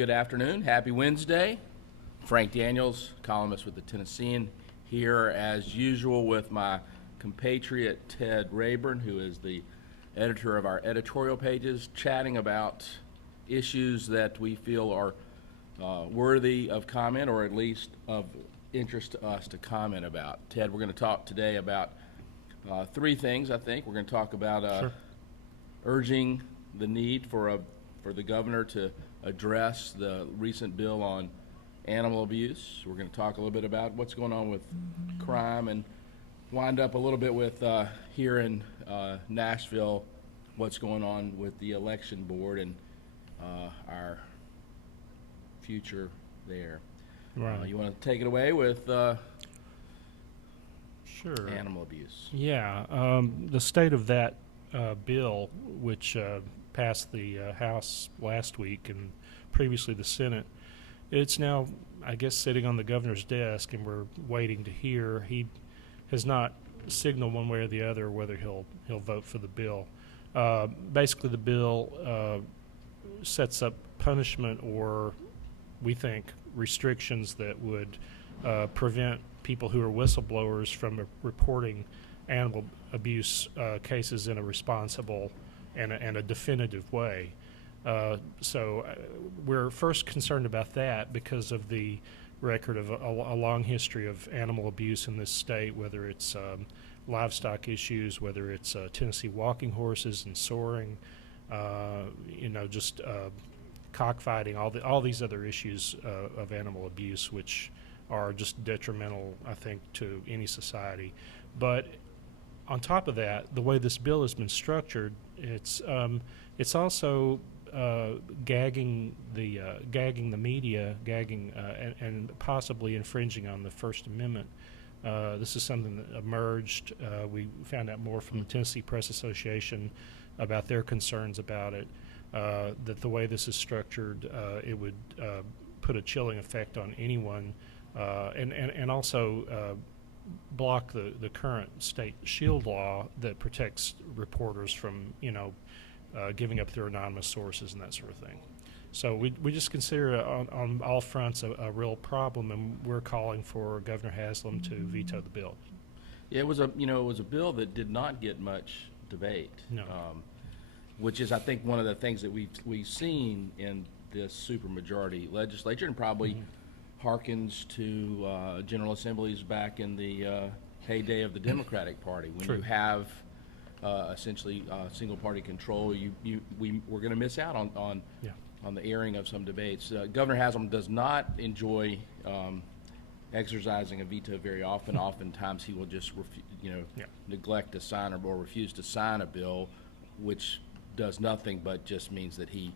Good afternoon. Happy Wednesday. Frank Daniels, columnist with the Tennessean, here as usual with my compatriot Ted Rayburn, who is the editor of our editorial pages, chatting about issues that we feel are worthy of comment, or at least of interest to us to comment about. Ted, we're going to talk today about three things, I think. We're going to talk about urging the need for the governor to address the recent bill on animal abuse. We're going to talk a little bit about what's going on with crime, and wind up a little bit with here in Nashville, what's going on with the election board and our future there. Right. You want to take it away with Sure. animal abuse? Yeah. The state of that bill, which passed the House last week and previously the Senate, it's now, I guess, sitting on the governor's desk, and we're waiting to hear. He has not signaled one way or the other whether he'll vote for the bill. Basically, the bill sets up punishment, or we think restrictions that would prevent people who are whistleblowers from reporting animal abuse cases in a responsible and a definitive way. So we're first concerned about that because of the record of a long history of animal abuse in this state, whether it's livestock issues, whether it's Tennessee walking horses and soaring, just cockfighting, all these other issues of animal abuse, which are just detrimental, I think, to any society. But on top of that, the way this bill has been structured, it's also gagging the media, and possibly infringing on the First Amendment. This is something that emerged. We found out more from the Tennessee Press Association about their concerns about it. That the way this is structured, it would put a chilling effect on anyone, and also block the current state shield law that protects reporters from giving up their anonymous sources and that sort of thing. So we just consider it on all fronts a real problem, and we're calling for Governor Haslam to veto the bill. Yeah, it was a bill that did not get much debate. No. Which is, I think, one of the things that we've seen in this supermajority legislature, and probably harkens to General Assemblies back in the heyday of the Democratic Party, when True. you have essentially single-party control. We're going to miss out on the airing of some debates. Governor Haslam does not enjoy exercising a veto very often. Oftentimes, he will just neglect to sign or refuse to sign a bill, which does nothing but just means that he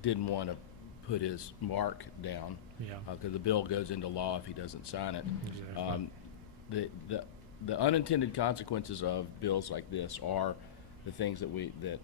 didn't want to put his mark down, because the bill goes into law if he doesn't sign it. Exactly. The unintended consequences of bills like this are the things that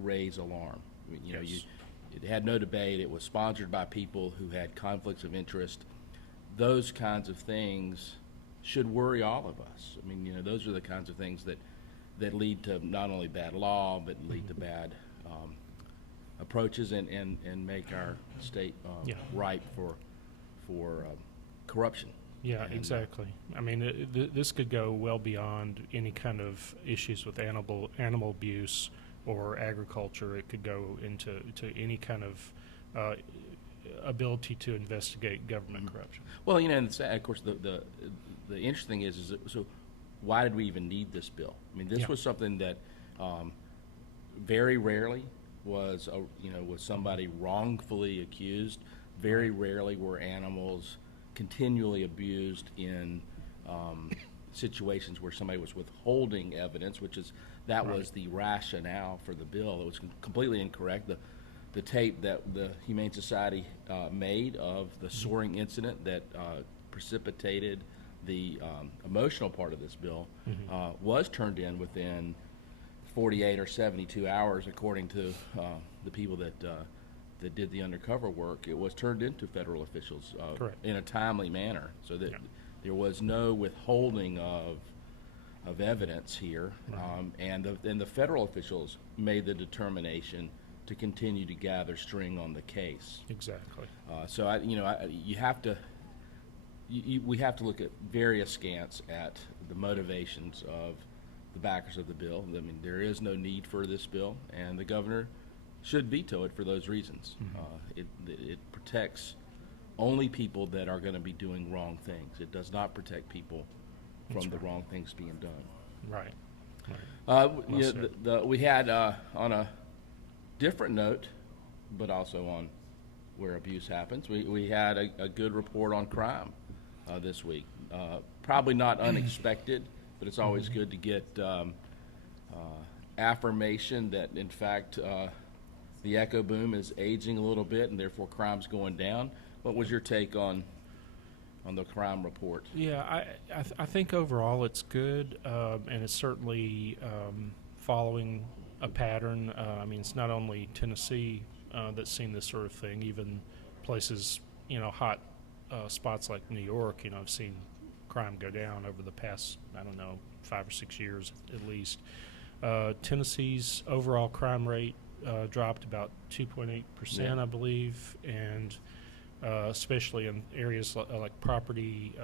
raise alarm. It had no debate. It was sponsored by people who had conflicts of interest. Those kinds of things should worry all of us. I mean, those are the kinds of things that lead to not only bad law, but lead to bad approaches and make our state ripe for corruption. Yeah, And, exactly. I mean, this could go well beyond any kind of issues with animal abuse or agriculture. It could go into any kind of ability to investigate government corruption. Well, and of course, the interesting thing is so why did we even need this bill? I mean, this was something that very rarely was somebody wrongfully accused. Very rarely were animals continually abused in situations where somebody was withholding evidence, was the rationale for the bill. It was completely incorrect. The tape that the Humane Society made of the soaring incident that precipitated the emotional part of this bill was turned in within 48 or 72 hours, according to the people that did the undercover work. It was turned into federal officials in a timely manner, so that there was no withholding of evidence here. And the federal officials made the determination to continue to gather string on the case. Exactly. So you have to. We have to look at very askance at the motivations of the backers of the bill. I mean, there is no need for this bill, and the governor should veto it for those reasons. It protects only people that are going to be doing wrong things. It does not protect people from the wrong things being done. Right. We had on a different note, but also on where abuse happens, we had a good report on crime this week. Probably not unexpected, but it's always good to get affirmation that, in fact, the echo boom is aging a little bit and therefore crime's going down. What was your take on the crime report? Yeah, I think overall it's good, and it's certainly following a pattern. I mean, it's not only Tennessee that's seen this sort of thing. Even places, hot spots like New York, I've seen crime go down over the past, 5 or 6 years at least. Tennessee's overall crime rate dropped about 2.8%, I believe, and especially in areas like property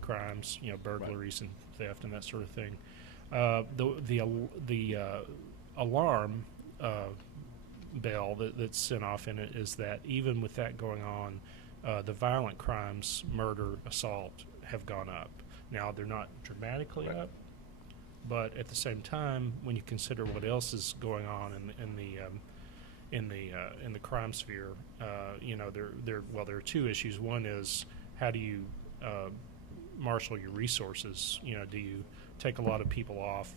crimes, burglaries and theft and that sort of thing. The alarm bell that's sent off in it is that even with that going on, the violent crimes, murder, assault, have gone up. Now they're not dramatically up, but at the same time, when you consider what else is going on in the crime sphere, there are two issues. One is, how do you marshal your resources? Do you take a lot of people off,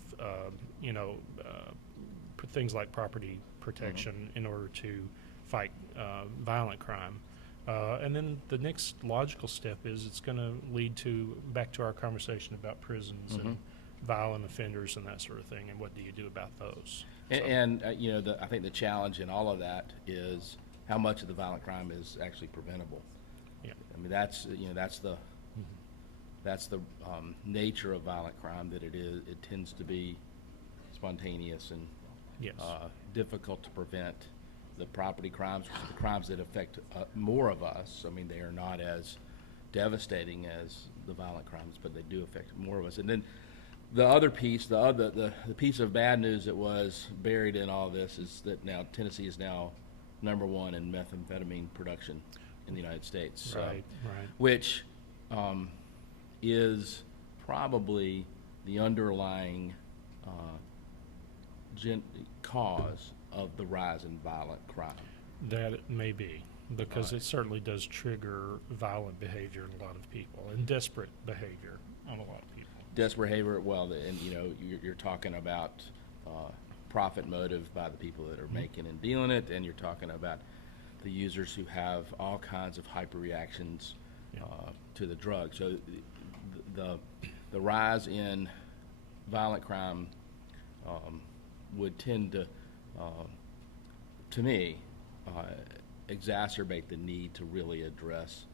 things like property protection in order to fight violent crime? And then the next logical step is it's going to lead back to our conversation about prisons and violent offenders and that sort of thing, and what do you do about those? And I think the challenge in all of that is how much of the violent crime is actually preventable. Yeah. I mean, that's the nature of violent crime, that it tends to be spontaneous and difficult to prevent. The property crimes, which are the crimes that affect more of us, I mean, they are not as devastating as the violent crimes, but they do affect more of us. And then the other piece, the piece of bad news that was buried in all this, is that now Tennessee is now #1 in methamphetamine production in the United States. Right. Which is probably the underlying cause of the rise in violent crime. That it may be, because it certainly does trigger violent behavior in a lot of people, and desperate behavior on a lot of people. Desperate behavior, and you're talking about profit motive by the people that are making and dealing it, and you're talking about the users who have all kinds of hyperreactions to the drug. So the rise in violent crime would tend to me, exacerbate the need to really address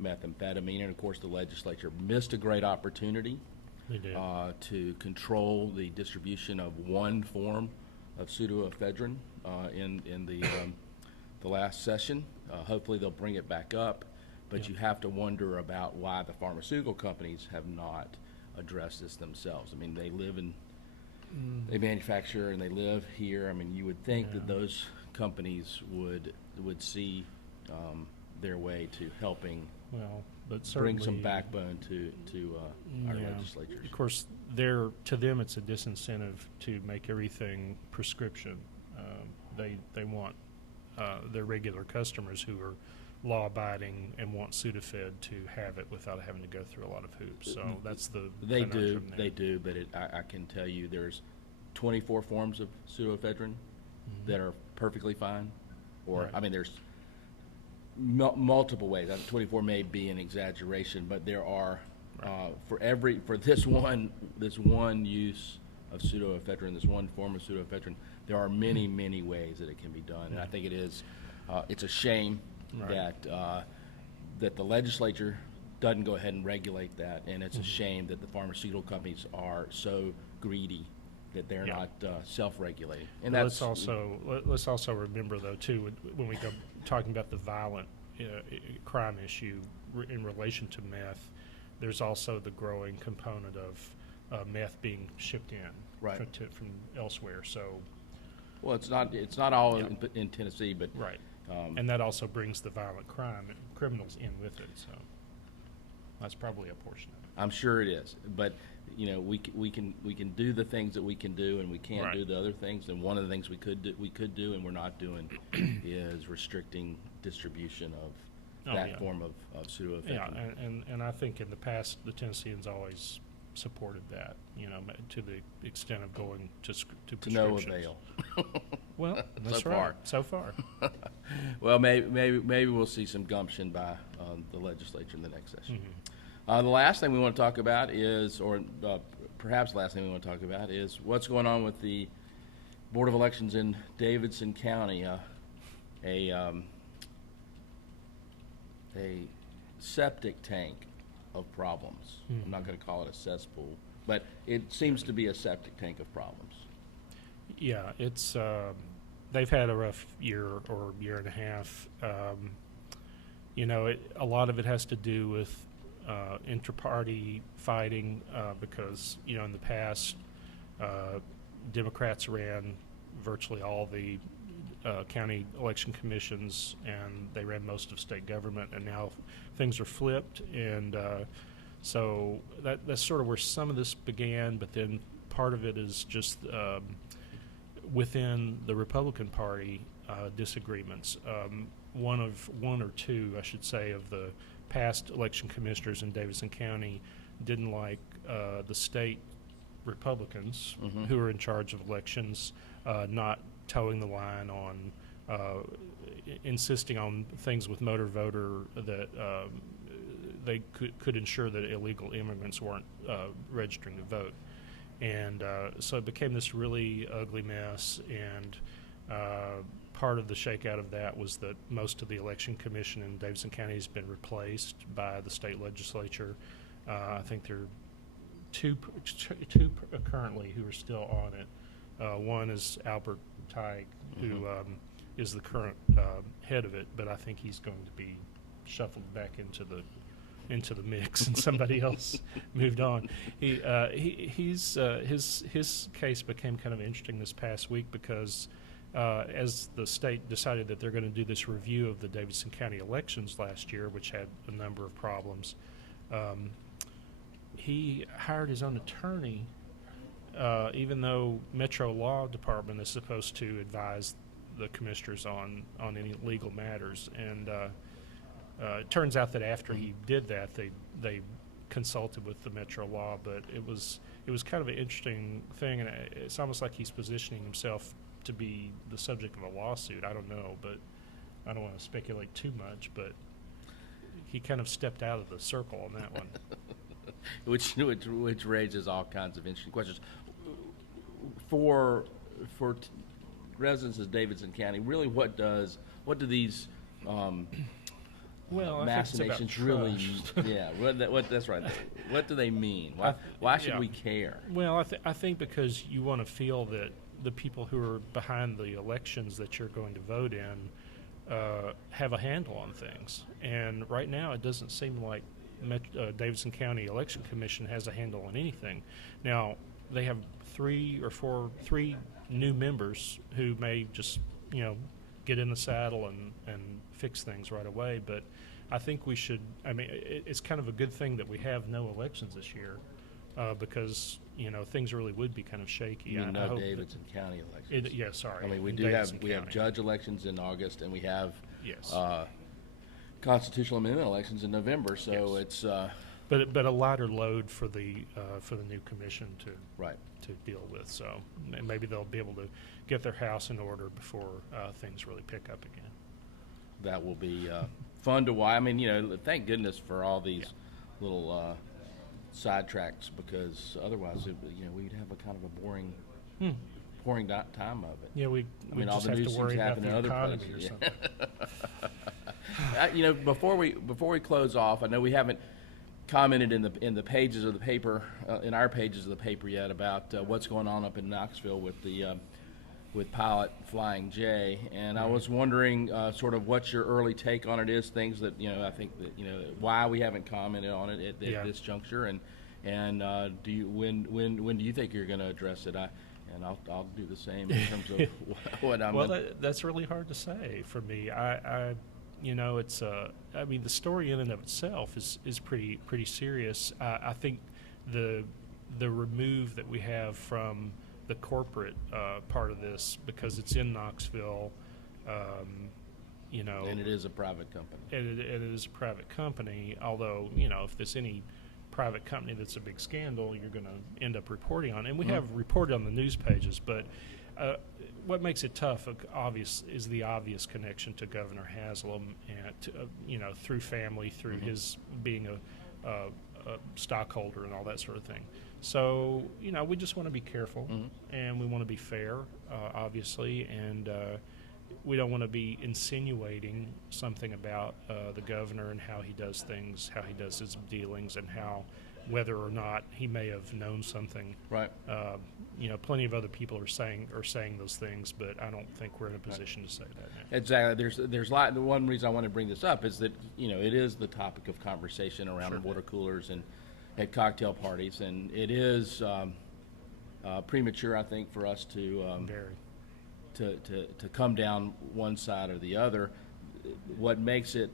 methamphetamine. And of course, the legislature missed a great opportunity to control the distribution of one form of pseudoephedrine in the last session. Hopefully they'll bring it back up, but you have to wonder about why the pharmaceutical companies have not addressed this themselves. I mean, they manufacture and they live here. I mean, you would think that those companies would see their way to helping bring some backbone to our legislatures. Of course, to them it's a disincentive to make everything prescription. They want their regular customers who are law-abiding and want Sudafed to have it without having to go through a lot of hoops. So that's the They do, but I can tell you there's 24 forms of pseudoephedrine that are perfectly fine. I mean, there's multiple ways. 24 may be an exaggeration, but there are for this one use of pseudoephedrine, this one form of pseudoephedrine, there are many ways that it can be done. And I think it's a shame that the legislature doesn't go ahead and regulate that, and it's a shame that the pharmaceutical companies are so greedy that they're Yeah. not self-regulating. And But that's let's also remember though too when we go talking about the violent crime issue in relation to meth, there's also the growing component of meth being shipped in Right. from elsewhere. So well, it's not all Yeah. in Tennessee, but right, and that also brings the violent criminals in with it. So that's probably a portion of it. I'm sure it is. But we can do the things that we can do, and we can't Right. do the other things. And one of the things we could do, and we're not doing, is restricting distribution of that yeah. form of pseudoephedrine. Yeah, and I think in the past the Tennesseans always supported that, to the extent of going to no prescriptions. avail. Well, that's So right. far. So far. Well, maybe we'll see some gumption by the legislature in the next session. Mm-hmm. The last thing we want to talk about is, or perhaps the last thing we want to talk about is what's going on with the Board of Elections in Davidson County. A septic tank of problems. I'm not going to call it a cesspool, but it seems to be a septic tank of problems. Yeah, it's they've had a rough year or year and a half. A lot of it has to do with inter-party fighting because in the past Democrats ran virtually all the county election commissions, and they ran most of state government, and now things are flipped, and so that's sort of where some of this began, but then part of it is just within the Republican Party disagreements. One or two, I should say, of the past election commissioners in Davidson County didn't like the state Republicans who are in charge of elections not towing the line on insisting on things with motor voter that they could ensure that illegal immigrants weren't registering to vote. And so it became this really ugly mess, and part of the shakeout of that was that most of the election commission in Davidson County has been replaced by the state legislature. I think there are two currently who are still on it. One is Albert Teig, who is the current head of it, but I think he's going to be shuffled back into the mix, and somebody else moved on. His case became kind of interesting this past week because as the state decided that they're going to do this review of the Davidson County elections last year, which had a number of problems, he hired his own attorney. Even though Metro Law Department is supposed to advise the commissioners on any legal matters, and it turns out that after he did that, they consulted with the Metro Law, but it was kind of an interesting thing, and it's almost like he's positioning himself to be the subject of a lawsuit. I don't know, but I don't want to speculate too much, but he kind of stepped out of the circle on that one. which raises all kinds of interesting questions. For residents of Davidson County, really, what do these Well, machinations really? Yeah, that's right. What do they mean? Why should we care? Well, I think because you want to feel that the people who are behind the elections that you're going to vote in have a handle on things, and right now it doesn't seem like Davidson County Election Commission has a handle on anything. Now they have three new members who may just get in the saddle and fix things right away, but I think we should. I mean, it's kind of a good thing that we have no elections this year because things really would be kind of shaky. You mean I no hope Davidson County elections? Yeah, sorry. I mean, we in do Davidson we have County. judge elections in August, and we have Yes. constitutional amendment elections in November. So Yes. it's But a lighter load for the new commission right. to deal with. So maybe they'll be able to get their house in order before things really pick up again. That will be fun to watch. I mean, thank goodness for all these little sidetracks, because otherwise, we'd have a kind of a boring time of it. Yeah, we all just the have news to worry things about happen the in other economy or places. something. Before we close off, I know we haven't commented in the pages of the paper, in our pages of the paper yet, about what's going on up in Knoxville with the with Pilot Flying J, and I was wondering sort of what your early take on it is, things that, I think that, why we haven't commented on it at this juncture, and do you when do you think you're going to address it? I'll do the same in terms of what I'm. Well, that's really hard to say for me. It's I mean, the story in and of itself is pretty serious. I think the remove that we have from the corporate part of this, because it's in Knoxville, and it is a private company. And it is a private company. Although, if there's any private company that's a big scandal, you're going to end up reporting on it. And we have reported on the news pages, but what makes it tough, is the obvious connection to Governor Haslam, and through family, through his being a stockholder and all that sort of thing. So, we just want to be careful, and we want to be fair, obviously, and we don't want to be insinuating something about the governor and how he does things, how he does his dealings, and whether or not he may have known something. Right. Plenty of other people are saying those things, but I don't think we're in a position to say that now. Exactly. There's a lot. The one reason I want to bring this up is that it is the topic of conversation around water coolers and at cocktail parties, and it is premature, I think, for us to come down one side or the other. What makes it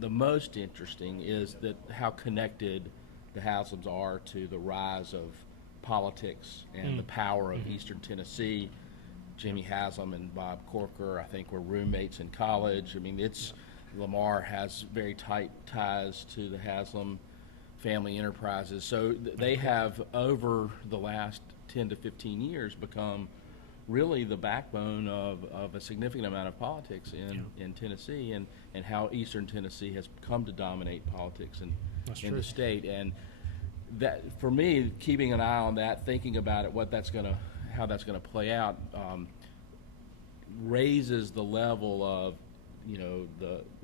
the most interesting is that how connected the Haslams are to the rise of politics and the power of Eastern Tennessee. Jimmy Haslam and Bob Corker, I think, were roommates in college. I mean, Lamar has very tight ties to the Haslam family enterprises. So they have, over the last 10 to 15 years, become really the backbone of a significant amount of politics in Tennessee, and how Eastern Tennessee has come to dominate politics in the state. And that, for me, keeping an eye on that, thinking about it, how that's gonna play out, raises the level of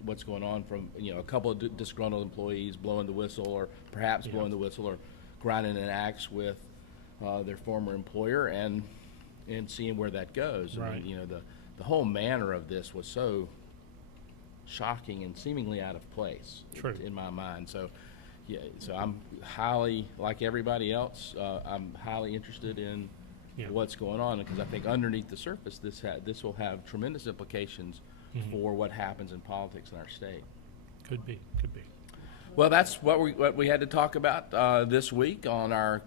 what's going on from a couple of disgruntled employees blowing the whistle, or perhaps blowing the whistle, or grinding an axe with their former employer, and seeing where that goes. Right. I mean, the whole manner of this was so shocking and seemingly out of place in my mind. So I'm highly, like everybody else, I'm highly interested in what's going on, because I think underneath the surface this will have tremendous implications for what happens in politics in our state. Could be. Well, that's what we had to talk about this week on our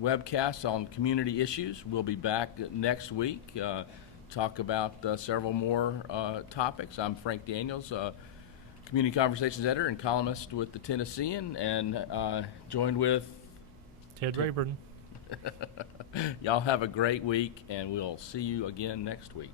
webcast on community issues. We'll be back next week, talk about several more topics. I'm Frank Daniels, community conversations editor and columnist with the Tennessean, and joined with Ted Rayburn. Y'all have a great week, and we'll see you again next week.